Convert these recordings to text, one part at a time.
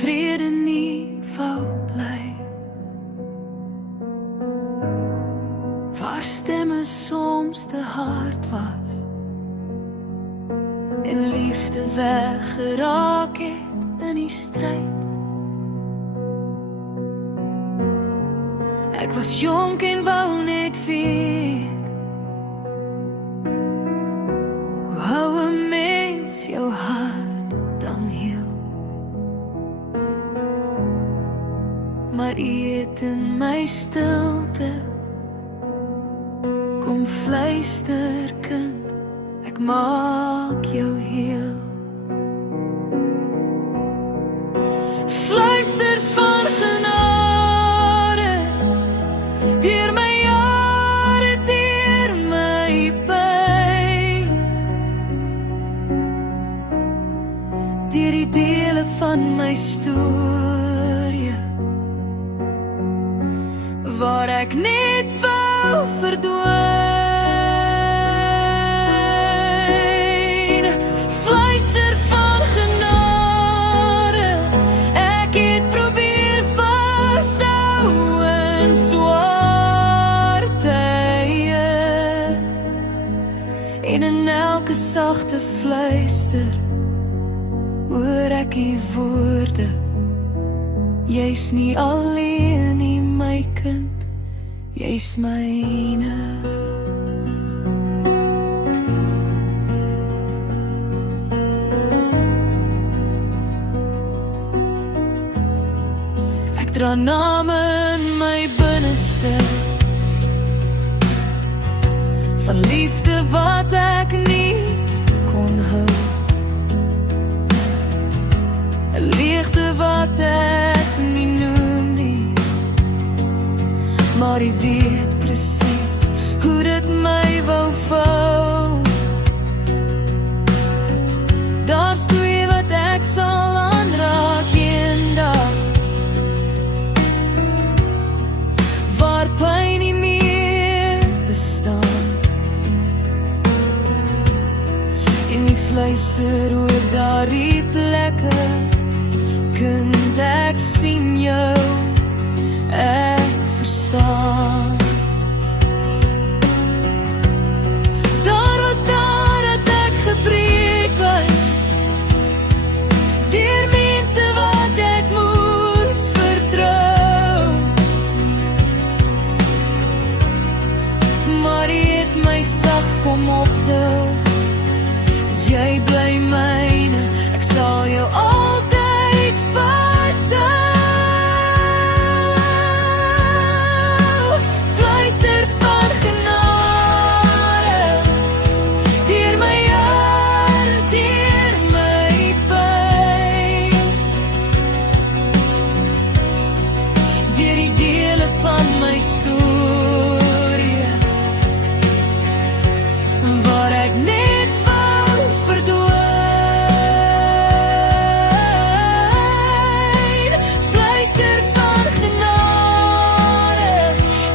vrede nie wou bly, waar stemme soms te hard was en liefde weggeraak het in die stryd. Ek was jonk en wou net weet, hoe hou 'n mens jou hart dan heel? Maar U het in my stilte kom fluister, kind, ek maak jou heel. Fluister van genade, deur my jare, deur my pyn, deur die dele van my storie, waar ek net wou verdwyn. Fluister van genade, ek het probeer vashou in swaar tye, en in elke sagte fluister hoor ek die woorde, jy's nie alleen nie my kind, jy's myne. Ek dra name in my binneste, van liefde wat ek nie kon hou, 'n leegte wat ek nie noem nie, maar U weet presies hoe dit my wou vou. Daar's twee wat ek sal aanraak eendag, waar pyn nie meer bestaan, en U fluister oor daardie plekke, kind, ek sien jou, ek verstaan. Daar was daar dat ek gebreek by, deur mense wat ek moes vertrou, maar U het my sag kom optel, jy bly myne, ek sal jou altyd vashou. Fluister van genade, deur my jare, deur my pyn, deur die dele van my storie, waar ek net wou verdwyn. Fluister van genade,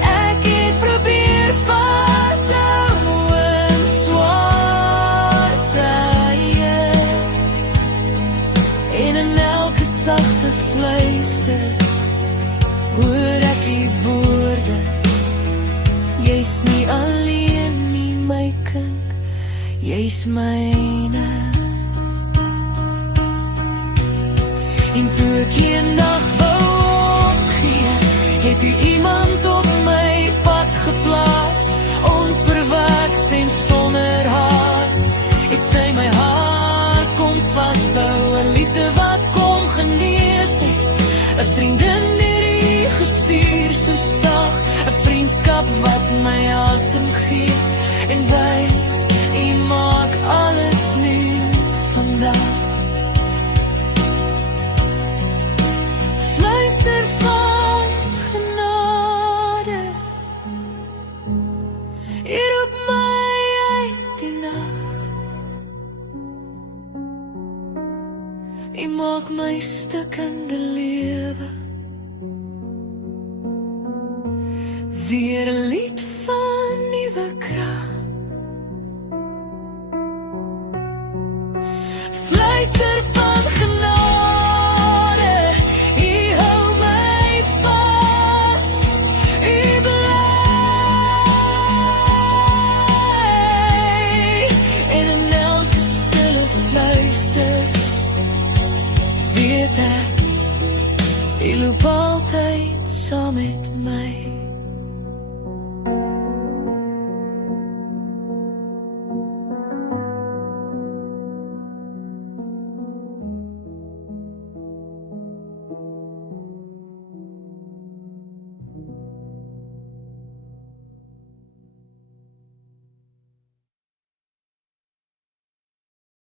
ek het probeer vashou in swaar tye, en in elke sagte fluister hoor ek die woorde, jy's nie alleen nie my kind, jy's myne. En toe ek eendag wou opgee, het U iemand op my pad geplaas, onverwags en sonder haats, het sy my hart kom vashou, 'n liefde wat kom genees het, 'n vriendin deur U gestuur so sag, 'n vriendskap wat my asem gee, en wys U maak alles nuut vandag. Fluister van genade, U roep my uit die nag, U maak my stukkende lewe weer 'n lied van nuwe krag. Fluister van genade, weet ek, jy loop altyd saam met my.